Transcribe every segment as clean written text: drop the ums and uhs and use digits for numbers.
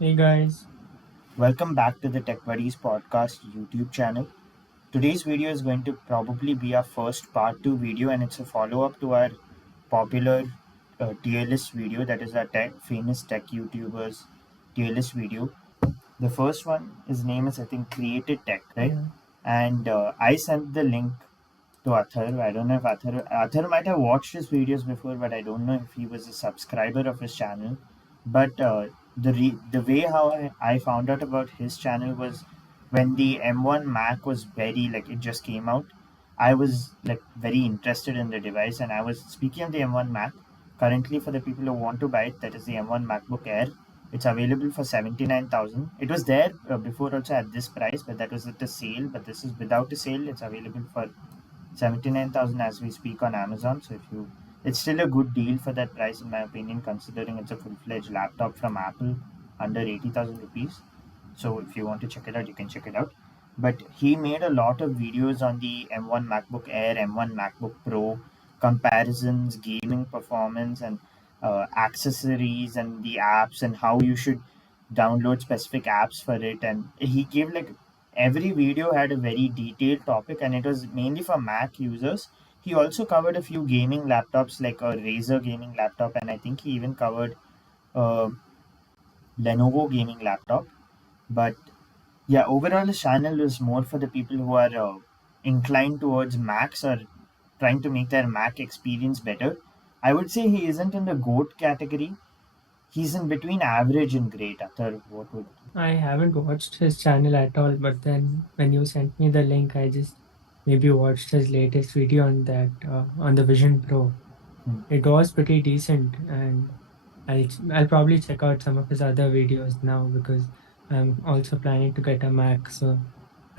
Hey guys, Welcome back to the Tech Buddies podcast YouTube channel. Today's video is going to probably be our first part 2 video, and it's a follow up to our popular tier list video, that is our famous tech YouTubers tier list video. The first one, his name is I think CreatedTech, right? yeah, And I sent the link to Athar. I don't know if Athar might have watched his videos before, but I don't know if he was a subscriber of his channel. But the way how I found out about his channel was when the M1 Mac was very like it just came out. I was like very interested in the device, and I was speaking of the M1 Mac. Currently, for the people who want to buy it, that is the M1 MacBook Air. It's available for 79,000. It was there before also at this price, but that was at the sale. But this is without a sale. It's available for 79,000 as we speak on Amazon. So if you, it's still a good deal for that price in my opinion, considering it's a full-fledged laptop from Apple under 80,000 rupees. So if you want to check it out, you can check it out. But he made a lot of videos on the M1 MacBook Air, M1 MacBook Pro, comparisons, gaming performance, and accessories and the apps and how you should download specific apps for it. And he gave like every video had a very detailed topic, and it was mainly for Mac users. He also covered a few gaming laptops like a Razer gaming laptop, and I think he even covered a Lenovo gaming laptop. But yeah, overall, the channel is more for the people who are inclined towards Macs or trying to make their Mac experience better. I would say he isn't in the GOAT category. He's in between average and great. Athar, what would? I haven't watched his channel at all, but then when you sent me the link, I just maybe watched his latest video on that on the Vision Pro. Hmm. It was pretty decent, and I'll probably check out some of his other videos now because I'm also planning to get a Mac.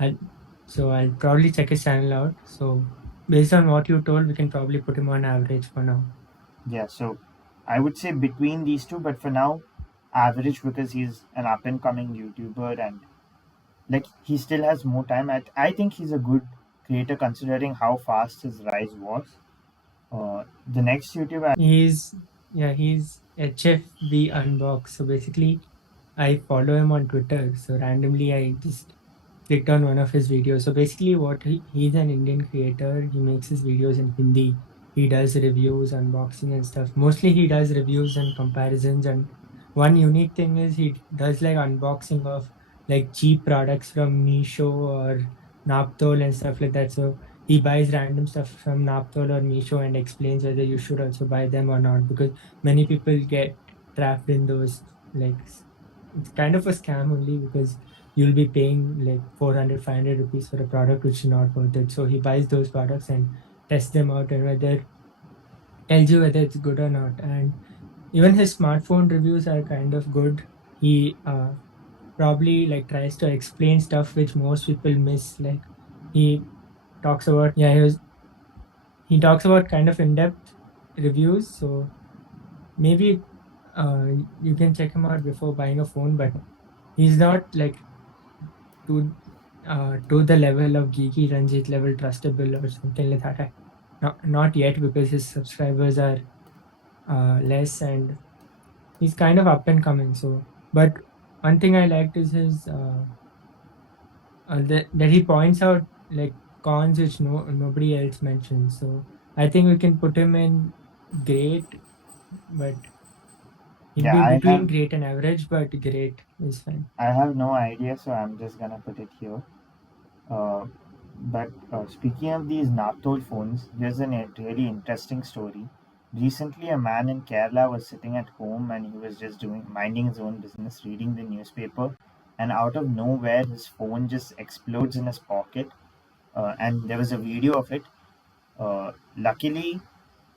I'll I'll probably check his channel out. So based on what you told, we can probably put him on average for now. Yeah, so I would say between these two, but for now, average because he's an up and coming YouTuber and like he still has more time. I think he's a good creator considering how fast his rise was. The next YouTuber, He's he's HFVUnbox. So basically, I follow him on Twitter. So randomly, I just clicked on one of his videos. So basically, he's an Indian creator. He makes his videos in Hindi. He does reviews, unboxing, and stuff. Mostly, he does reviews and comparisons. And one unique thing is he does like unboxing of like cheap products from Meesho or Naptol and stuff like that. So he buys random stuff from Naptol or Meesho and explains whether you should also buy them or not, because many people get trapped in those it's kind of a scam only because you'll be paying like 400, 500 rupees for a product which is not worth it. So he buys those products and tests them out and whether tells you whether it's good or not. And even his smartphone reviews are kind of good. He probably like tries to explain stuff which most people miss. Like he talks about he talks about kind of in-depth reviews. So maybe uh, you can check him out before buying a phone, but he's not like to the level of Geeky Ranjit level trustable or something like that. Not yet, because his subscribers are less and he's kind of up and coming. So, but one thing I liked is his that he points out like cons which nobody else mentions. So I think we can put him in great, but he'll yeah, be between great and average, but great is fine. I have no idea, so I'm just gonna put it here. Uh, but speaking of these Naptol phones, here's a really interesting story. Recently, a man in Kerala was sitting at home and he was just doing minding his own business, reading the newspaper, and out of nowhere, his phone just explodes in his pocket. And there was a video of it. Luckily,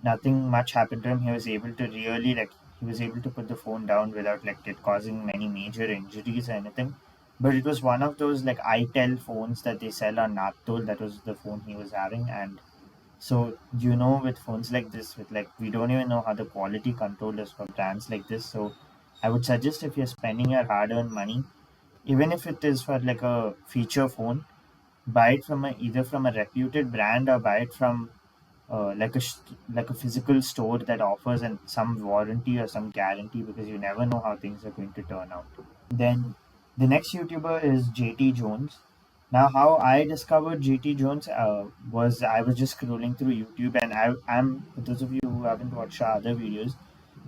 nothing much happened to him. He was able to really like he was able to put the phone down without like it causing many major injuries or anything. But it was one of those like itel phones that they sell on Naptol. That was the phone he was having. And so with phones like this, with like we don't even know how the quality control is for brands like this. So I would suggest, if you're spending your hard-earned money, even if it is for like a feature phone, buy it from either from a reputed brand or buy it from like a physical store that offers some warranty or some guarantee, because you never know how things are going to turn out. Then the next YouTuber is JtJones. Now, how I discovered JtJones was I was just scrolling through YouTube, and I'm, for those of you who haven't watched our other videos,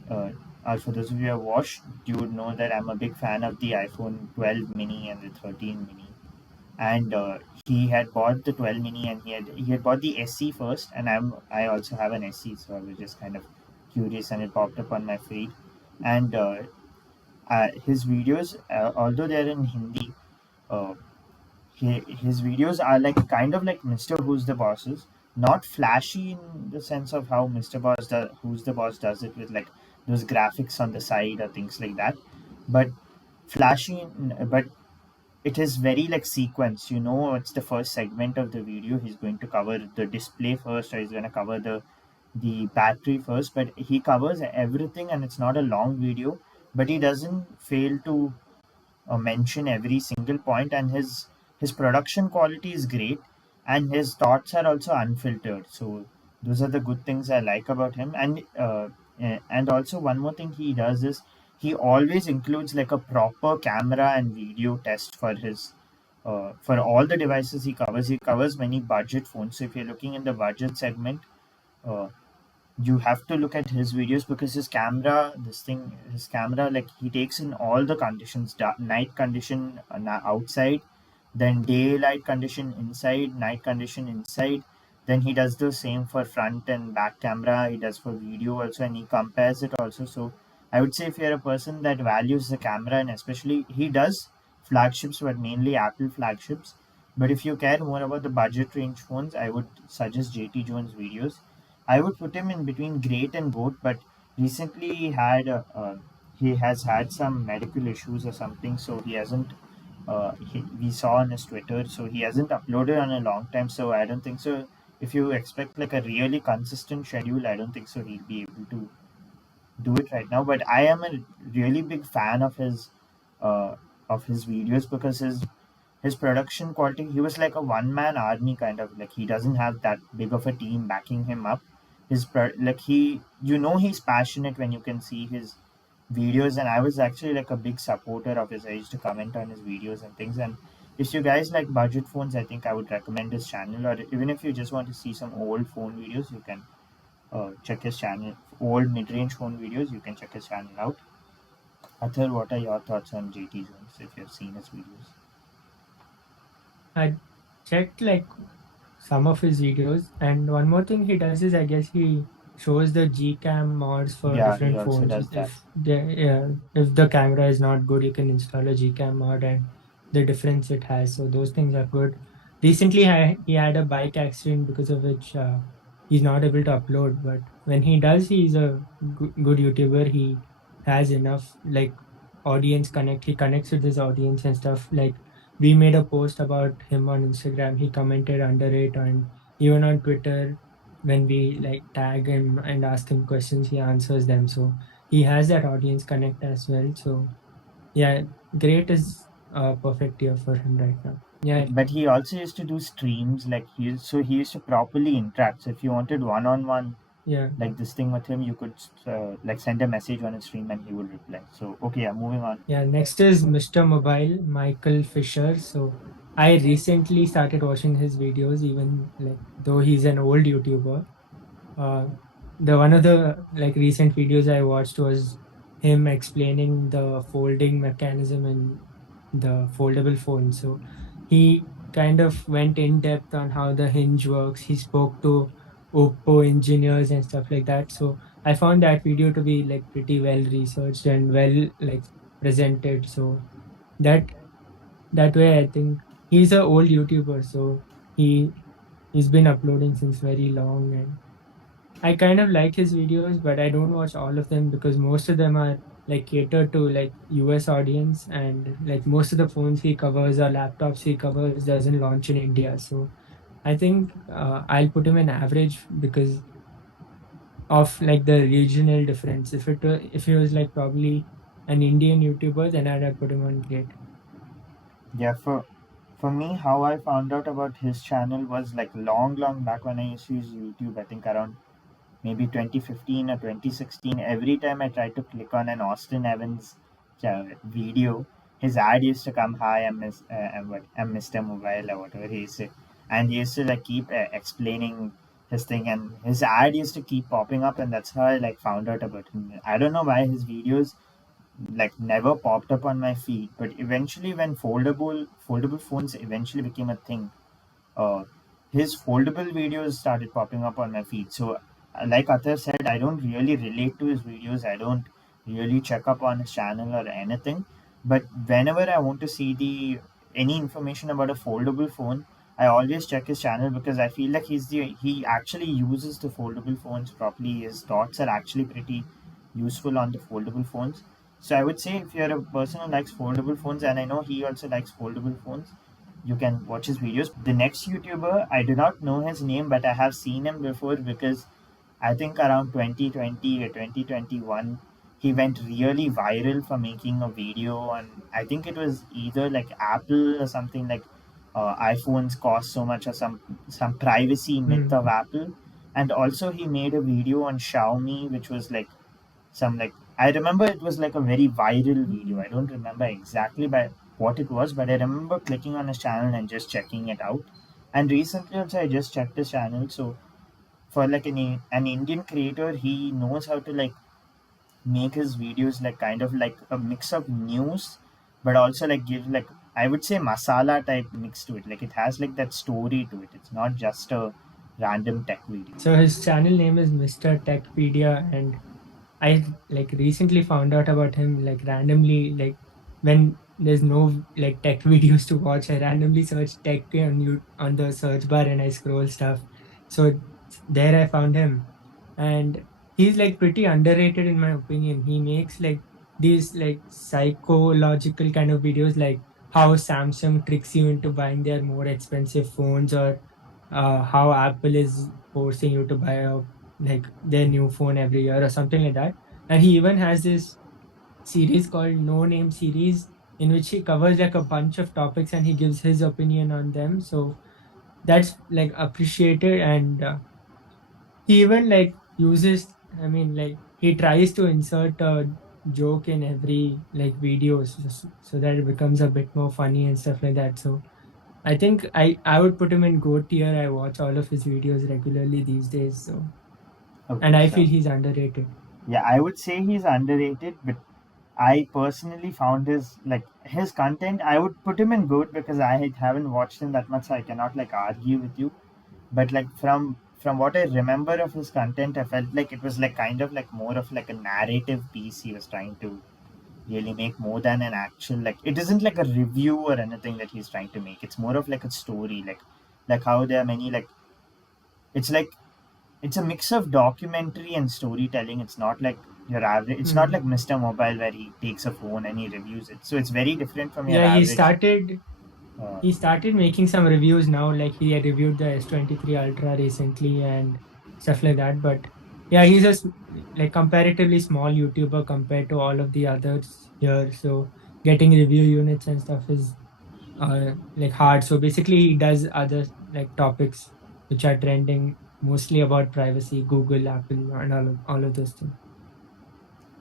uh, or for those of you who have watched, you would know that I'm a big fan of the iPhone 12 mini and the 13 mini. And he had bought the 12 mini, and he had bought the SE first, and I also have an SE, so I was just kind of curious, and it popped up on my feed. And his videos, although they're in Hindi, uh, his videos are like kind of like Mr. Who's the Boss's, not flashy in the sense of how Who's the Boss does it with like those graphics on the side or things like that, but but it is very like sequence. You know, it's the first segment of the video. He's going to cover the display first, or he's going to cover the battery first, but he covers everything, and it's not a long video, but he doesn't fail to mention every single point, and his production quality is great, and his thoughts are also unfiltered. So those are the good things I like about him. And also one more thing he does is he always includes like a proper camera and video test for his for all the devices he covers. He covers many budget phones, so if you're looking in the budget segment, uh, you have to look at his videos, because his camera, like he takes in all the conditions: night condition outside, then daylight condition inside, night condition inside. Then he does the same for front and back camera. He does for video also, and he compares it also. So I would say if you're a person that values the camera, and especially he does flagships, but mainly Apple flagships. But if you care more about the budget range phones, I would suggest JtJones videos. I would put him in between great and goat, but recently he has had some medical issues or something, so he hasn't. We saw on his Twitter, so he hasn't uploaded on a long time. So I don't think so. If you expect like a really consistent schedule, I don't think so he'll be able to do it right now. But I am a really big fan uh, of his videos, because his production quality, he was like a one man army kind of, like he doesn't have that big of a team backing him up. Like he, you know, he's passionate when you can see his videos, and I was actually like a big supporter of his. I used to comment on his videos and things. And if you guys like budget phones, I think I would recommend his channel. Or even if you just want to see some old phone videos, you can check his channel. Old mid-range phone videos, you can check his channel out. Athar, what are your thoughts on JtJones if you've seen his videos? I checked like some of his videos, and one more thing he does is I guess he shows the Gcam mods for Yeah, he different also phones. does that. If the camera is not good, you can install a Gcam mod and the difference it has. So those things are good. Recently, he had a bike accident because of which he's not able to upload. But when he does, he's a good YouTuber. He has enough like audience connect. He connects with his audience and stuff. Like we made a post about him on Instagram. He commented under it, and even on Twitter, when we like tag him and ask him questions, he answers them. So he has that audience connect as well. So yeah, great is a perfect year for him right now. Yeah, But he also used to do streams, like he used to properly interact. So if you wanted one-on-one yeah. like this thing with him, you could like send a message on his stream, and he would reply. So okay, yeah, moving on. Yeah, next is Mr. Mobile, Michael Fisher. So I recently started watching his videos, even like though he's an old YouTuber. Uh, the one of the like recent videos I watched was him explaining the folding mechanism in the foldable phone. So he kind of went in depth on how the hinge works. He spoke to Oppo engineers and stuff like that. So I found that video to be like pretty well researched and well like presented. So that that way I think he's a old YouTuber. So he he's been uploading since very long, and I kind of like his videos, but I don't watch all of them because most of them are like catered to like US audience, and like most of the phones he covers or laptops he covers doesn't launch in India. So I think I'll put him in average because of like the regional difference. If he was like probably an Indian YouTuber, then I'd have put him on great. Yeah, for me, how I found out about his channel was like long back when I used to use YouTube. I think around maybe 2015 or 2016. Every time I tried to click on an Austin Evans video, his ad used to come. Hi, I'm Mr. Mobile or whatever he used to, and he used to like keep explaining his thing, and his ad used to keep popping up, and that's how I like found out about him. I don't know why his videos like never popped up on my feed, but eventually when foldable phones eventually became a thing, uh, his foldable videos started popping up on my feed. So, like Athar said, I don't really relate to his videos. I don't really check up on his channel or anything. But whenever I want to see the any information about a foldable phone, I always check his channel because I feel like he actually uses the foldable phones properly. His thoughts are actually pretty useful on the foldable phones. So I would say if you're a person who likes foldable phones, and I know he also likes foldable phones, you can watch his videos. The next YouTuber, I do not know his name, but I have seen him before because I think around 2020 or 2021, he went really viral for making a video on, I think it was either like Apple or something like iPhones cost so much or some privacy myth of Mm. Apple. And also he made a video on Xiaomi, which was like some like I remember it was like a very viral video. I don't remember exactly by what it was, but I remember clicking on his channel and just checking it out. And recently also I just checked his channel. So for like an Indian creator, he knows how to like make his videos like kind of like a mix of news, but also like give like I would say masala type mix to it. Like it has like that story to it. It's not just a random tech video. So his channel name is Mr. Techpedia, and I like recently found out about him like randomly, like when there's no like tech videos to watch, I randomly search tech on you on the search bar and I scroll stuff. So there I found him, and he's like pretty underrated in my opinion. He makes like these like psychological kind of videos, like how Samsung tricks you into buying their more expensive phones, or how Apple is forcing you to buy like their new phone every year or something like that. And he even has this series called No Name series, in which he covers like a bunch of topics and he gives his opinion on them. So that's like appreciated, and he even like uses, I mean, like he tries to insert a joke in every like video, so that it becomes a bit more funny and stuff like that. So I think I would put him in GOAT tier. I watch all of his videos regularly these days, so and Okay, I so feel he's underrated. yeah, I would say he's underrated, but I personally found his content. I would put him in good because I haven't watched him that much, so I cannot like argue with you. But like from what I remember of his content, I felt like it was like kind of like more of like a narrative piece he was trying to really make more than an actual like. It isn't like a review or anything that he's trying to make. It's more of like a story, like how there are many like it's like it's a mix of documentary and storytelling. It's not like your average. It's not Hmm. like Mr. Mobile where he takes a phone and he reviews it. So it's very different from your Yeah, average. Uh, he started making some reviews now. Like he had reviewed the S23 Ultra recently and stuff like that. But yeah, he's like comparatively small YouTuber compared to all of the others here. So getting review units and stuff is like hard. So basically, he does other like topics which are trending, mostly about privacy, Google, Apple, and all of those things.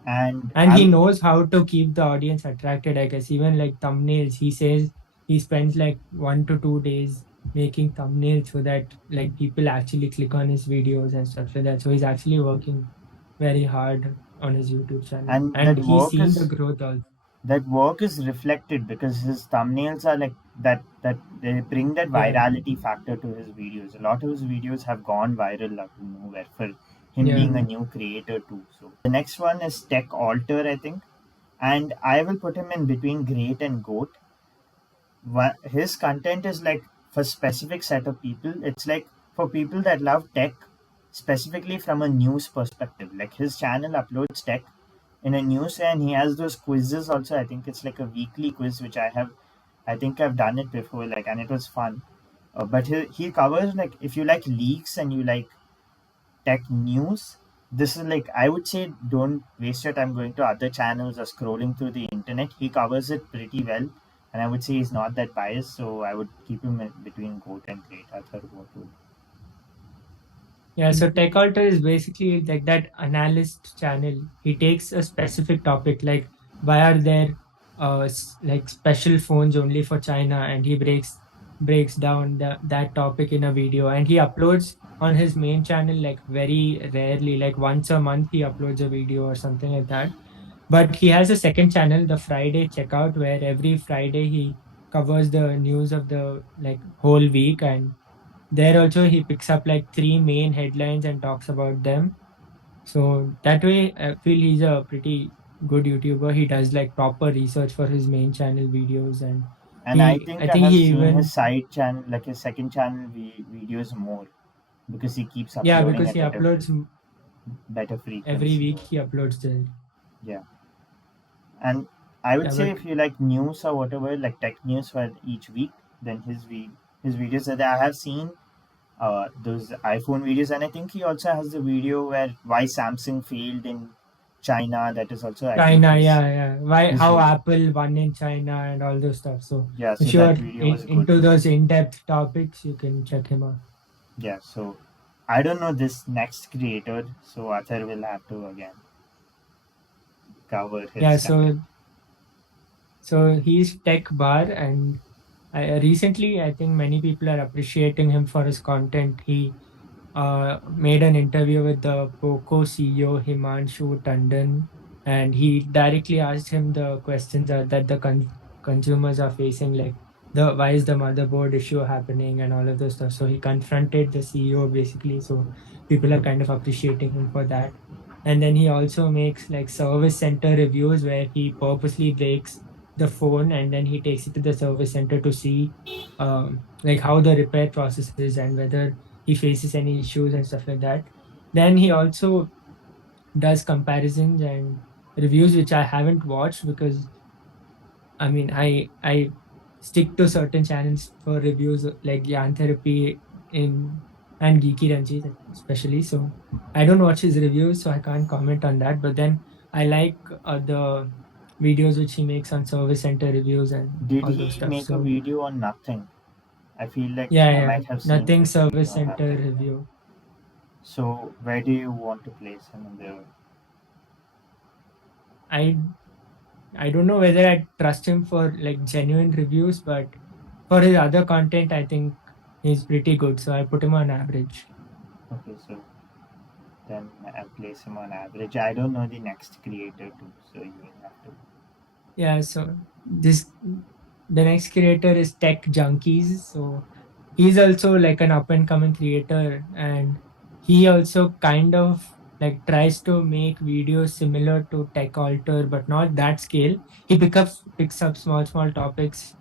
and And I he would knows how to keep the audience attracted, I guess. Even like thumbnails, he says he spends like 1 to 2 days making thumbnails so that like people actually click on his videos and stuff like that. So he's actually working very hard on his YouTube channel, and and he's seen the growth also. that work is reflected because his thumbnails are like that they bring that Yeah, virality factor to his videos. A lot of his videos have gone viral out of nowhere for him being yeah. a new creator too. So the next one is TechAltar, I think, and I will put him in between great and goat. His content is like for specific set of people. It's like for people that love tech, specifically from a news perspective. Like his channel uploads tech in a news, and he has those quizzes also. I think it's like a weekly quiz which I think I've done it before, like, and it was fun. But he covers like if you like leaks and you like tech news, this is like I would say don't waste your time going to other channels or scrolling through the internet. He covers it pretty well, and I would say he's not that biased. So I would keep him between goat and great. Athar, what would? Yeah, so TechAltar is basically like that analyst channel. He takes a specific topic, like why are there like special phones only for China, and he breaks down that topic in a video, and he uploads on his main channel like very rarely, like once a month he uploads a video or something like that. But he has a second channel, the Friday Checkout, where every Friday he covers the news of the like whole week, and there also he picks up like three main headlines and talks about them. So that way I feel he's a pretty good YouTuber. He does like proper research for his main channel videos, and And I I think I think have he seen his even, side channel, like his second channel videos more, because he keeps yeah, uploading because it he at a uploads better every frequency. week he uploads there. Yeah. And I would Yeah, say but if you like news or whatever, like tech news for each week, then his videos that I have seen, those iPhone videos, and I think he also has the video where why Samsung failed in China. That is also, I think, China, yeah, yeah. Why, his how video. Apple won in China and all those stuff. So Yeah, so if you're that video was good. into those in-depth topics, you can check him out. Yeah, so I don't know this next creator, so Arthur will have to again cover Yeah, his content. so he's TechBar, and recently I think many people are appreciating him for his content. He made an interview with the Poco CEO Himanshu Tandon, and he directly asked him the questions that the consumers are facing, like the why is the motherboard issue happening and all of those stuff. So he confronted the CEO basically. So people are kind of appreciating him for that. And then he also makes like service center reviews where he purposely breaks the phone and then he takes it to the service center to see like how the repair process is and whether he faces any issues and stuff like that. Then he also does comparisons and reviews, which I haven't watched because I mean I stick to certain channels for reviews like Yarn Therapy in and Geeky Ranjit especially. So I don't watch his reviews, so I can't comment on that. But then I like the videos which he makes on service center reviews and Did all those he stuff. make a So video on nothing? I feel like yeah, I yeah, might have seen nothing his service video on center nothing. Yeah. review. So where do you want to place him in the? I I don't know whether I trust him for like genuine reviews, but for his other content, I think he's pretty good. So I put him on average. Okay, so then I'll place him on average. I don't know the next creator too, so you will have to. Yeah. So this the next creator is TechJunkies. So he's also like an up and coming creator, and he also kind of like tries to make videos similar to TechAltar, but not that scale. He picks up small topics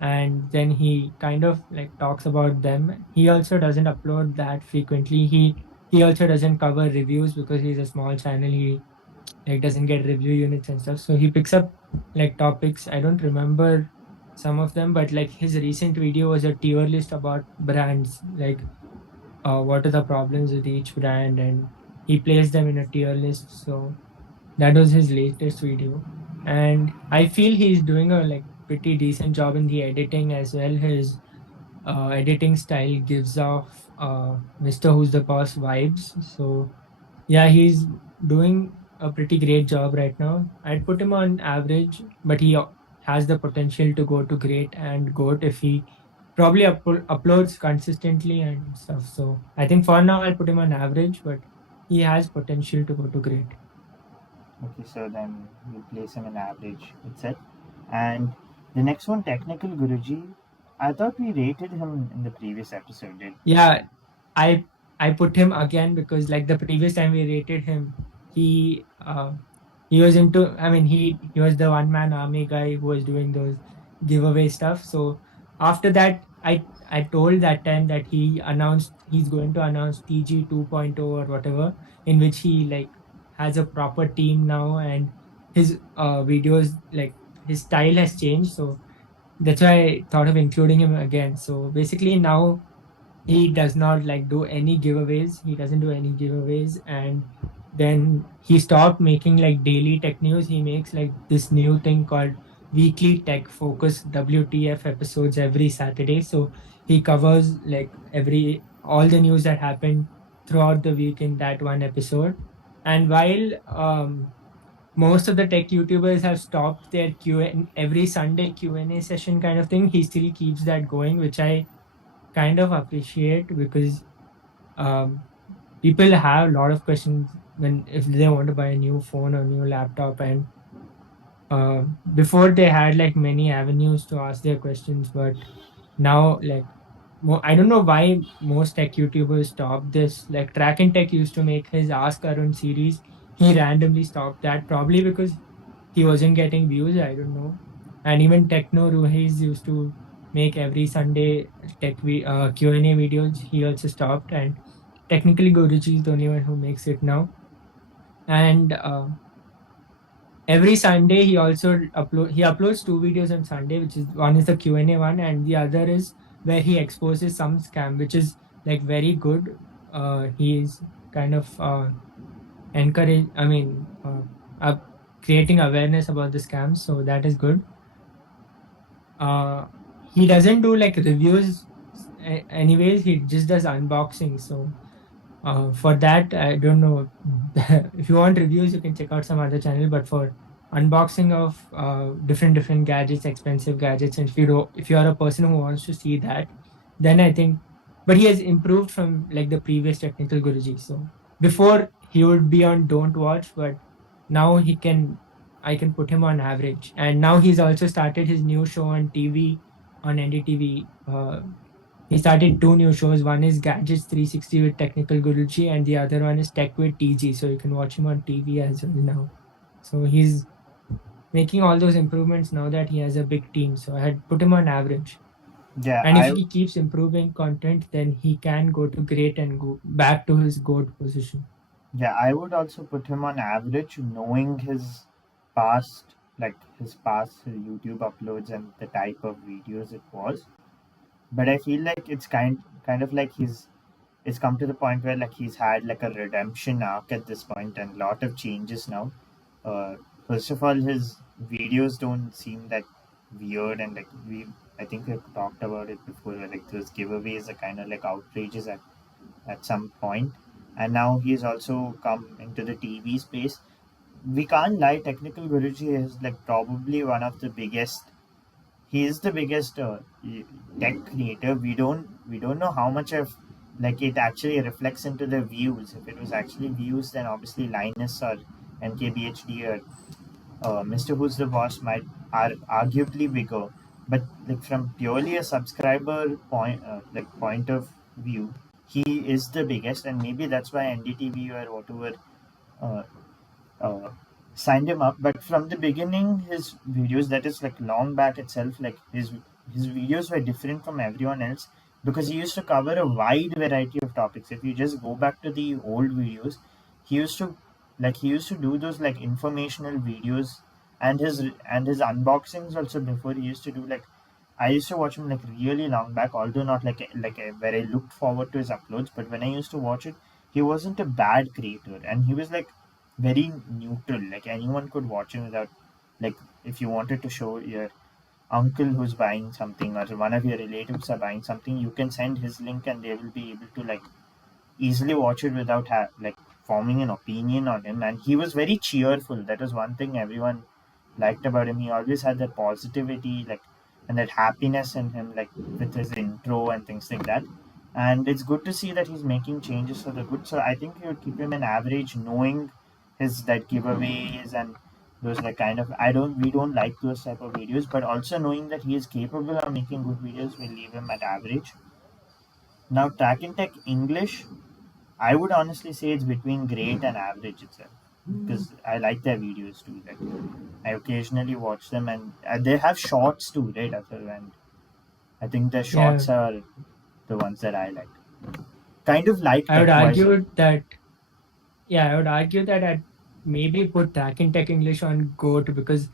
and then he kind of like talks about them. He also doesn't upload that frequently. He also doesn't cover reviews because he's a small channel. He like doesn't get review units and stuff. So he picks up like topics. I don't remember some of them, but like his recent video was a tier list about brands, like what are the problems with each brand, and he placed them in a tier list. So that was his latest video, and I feel he's doing a like pretty decent job in the editing as well. His editing style gives off Mr. Who's the Boss vibes. So yeah, he's doing a pretty great job right now. I'd put him on average, but he has the potential to go to great and goat if he probably uploads consistently and stuff. So I think for now I'll put him on average, but he has potential to go to great. Okay, so then we'll place him in average itself. And the next one, Technical Guruji. I thought we rated him in the previous episode, did? Yeah, I I put him again because like the previous time we rated him, he he was into, I mean he was the one man army guy who was doing those giveaway stuff. So after that I told that time that he announced he's going to announce TG 2.0 or whatever, in which he like has a proper team now, and his videos like his style has changed. So that's why I thought of including him again. So basically now he does not like do any giveaways. He doesn't do any giveaways, and then he stopped making like daily tech news. He makes like this new thing called weekly tech focused WTF episodes every Saturday. So he covers like every all the news that happened throughout the week in that one episode. And while most of the tech YouTubers have stopped their every Sunday Q&A session kind of thing, he still keeps that going, which I kind of appreciate because um, people have a lot of questions when if they want to buy a new phone or new laptop, and before they had like many avenues to ask their questions, but now like I don't know why most tech YouTubers stopped this. Like Tech used to make his Ask Arun series. He randomly stopped that, probably because he wasn't getting views. I don't know. And even Techno Ruhiz used to make every Sunday Q&A videos. He also stopped. And technically Guruji is the only one who makes it now. And every Sunday he uploads two videos on Sunday, which is one is the Q&A one, and the other is where he exposes some scam, which is like very good. He is kind of encourage I mean uh, creating awareness about the scams, so that is good. He doesn't do like reviews anyways, he just does unboxing. So for that, I don't know. If you want reviews, you can check out some other channel. But for unboxing of different gadgets, expensive gadgets, and if you are a person who wants to see that, then I think. But he has improved from like the previous technical Guruji. So before he would be on Don't Watch, but now he can. I can put him on average, and now he's also started his new show on TV on NDTV. He started two new shows. One is Gadgets 360 with Technical Guruji, and the other one is Tech with TG. So you can watch him on TV as well now. So he's making all those improvements now that he has a big team. So I had put him on average. Yeah, And if he keeps improving content, then he can go to great and go back to his GOAT position. I would also put him on average, knowing his past, like his past YouTube uploads and the type of videos it was. But I feel like it's kind of like it's come to the point where like he's had like a redemption arc at this point and lot of changes now. Uh, First of all, his videos don't seem that weird, and like I think we've talked about it before. Where, like those giveaways are kind of like outrageous at some point, and now he's also come into the TV space. We can't lie. Technical Guruji is like probably one of the biggest. He is the biggest tech creator. We don't know how much of like it actually reflects into the views. If it was actually views, then obviously Linus or MKBHD or Mr. Who's the Boss might are arguably bigger. But like from purely a subscriber point of view, he is the biggest, and maybe that's why NDTV or whatever uh, uh, signed him up. But from the beginning, his videos, that is like long back itself, like his videos were different from everyone else because he used to cover a wide variety of topics. If you just go back to the old videos, he used to he used to do those like informational videos, and his unboxings also. Before, he used to do like, I used to watch him like really long back, although not where I looked forward to his uploads. But when I used to watch it, he wasn't a bad creator, and he was like very neutral. Like anyone could watch him without, like, if you wanted to show your uncle who's buying something or one of your relatives are buying something, you can send his link and they will be able to like easily watch it without forming an opinion on him. And he was very cheerful. That was one thing everyone liked about him. He always had that positivity, like, and that happiness in him, like with his intro and things like that. And it's good to see that he's making changes for the good. So I think you would keep him an average, knowing his that giveaways and those like kind of, I don't we don't like those type of videos, but also knowing that he is capable of making good videos, will leave him at average. Now, TrakinTechEnglish, I would honestly say it's between great and average itself, because I like their videos too. Like I occasionally watch them, and they have shorts too, right? And I think the Yeah, shorts are the ones that I like. Kind of like I would TechWise. argue that I would argue that I'd maybe put Tech English on GOAT because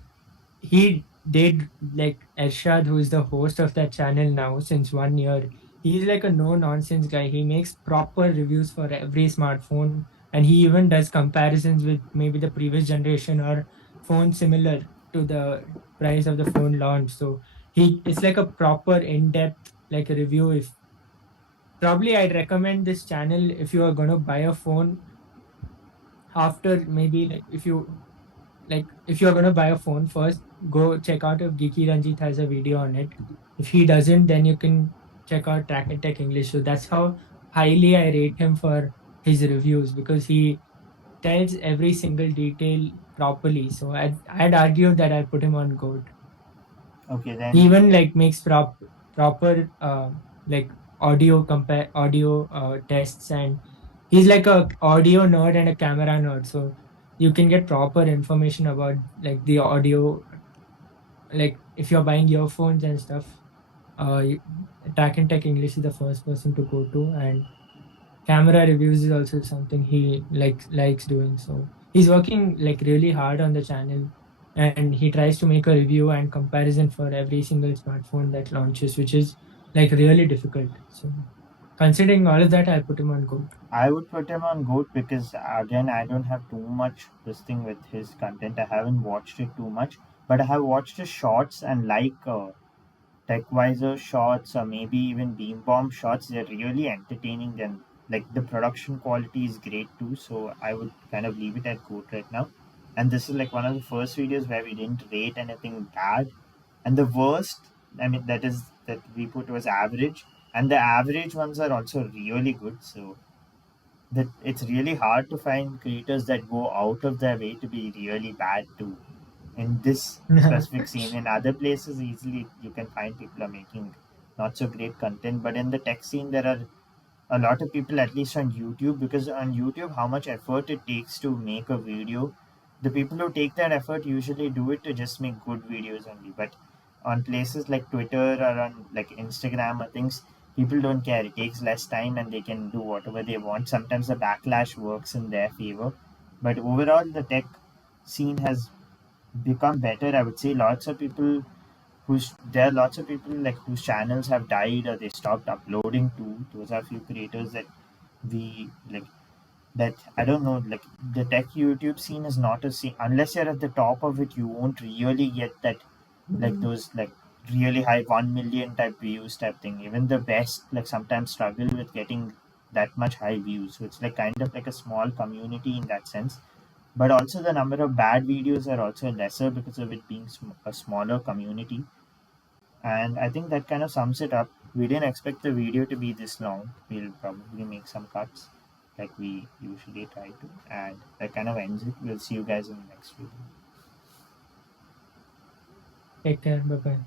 he did like Ershad, who is the host of that channel now since 1 year. He's like a no nonsense guy. He makes proper reviews for every smartphone, and he even does comparisons with maybe the previous generation or phones similar. to the price of the phone launch. So it's like a proper in-depth like a review. If probably I'd recommend this channel if you are going to buy a phone after maybe if you're going to buy a phone first, go check out if Geeky Ranjit has a video on it. If he doesn't, then you can check out TrakinTechEnglish. So that's how highly I rate him for his reviews, because he tells every single detail properly. So I'd argue that I put him on GOAT. Okay, He then even like makes proper like audio tests, and he's like a audio nerd and a camera nerd. So you can get proper information about like the audio, like if you're buying earphones and stuff. Track and Tech English is the first person to go to, and camera reviews is also something he likes doing. So he's working like really hard on the channel, and he tries to make a review and comparison for every single smartphone that launches, which is like really difficult. So considering all of that, I put him on GOAT. I would put him on GOAT because again I don't have too much this thing with his content. I haven't watched it too much, but I have watched his shorts and TechWiser shots or maybe even Beam Bomb shots. They're really entertaining and like the production quality is great too. So I would kind of leave it at GOAT right now. And this is like one of the first videos where we didn't rate anything bad. And the worst, I mean, that we put was average. And the average ones are also really good. So that it's really hard to find creators that go out of their way to be really bad too. In this specific scene, in other places, easily you can find people are making not so great content, but in the tech scene, there are a lot of people, at least on YouTube, because on YouTube, how much effort it takes to make a video. The people who take that effort usually do it to just make good videos only. But on places like Twitter or on like Instagram or things, people don't care. It takes less time and they can do whatever they want. Sometimes the backlash works in their favor. But overall, the tech scene has become better. I would say lots of people there are lots of people like whose channels have died or they stopped uploading too. Those are few creators that we like that I don't know, like the tech YouTube scene is not a scene unless you're at the top of it, you won't really get that like those like really high 1 million type views type thing. Even the best like sometimes struggle with getting that much high views. So it's like kind of like a small community in that sense. But also the number of bad videos are also lesser because of it being a smaller community. And I think that kind of sums it up. We didn't expect the video to be this long. We'll probably make some cuts like we usually try to. And that kind of ends it. We'll see you guys in the next video. Take care. Bye bye.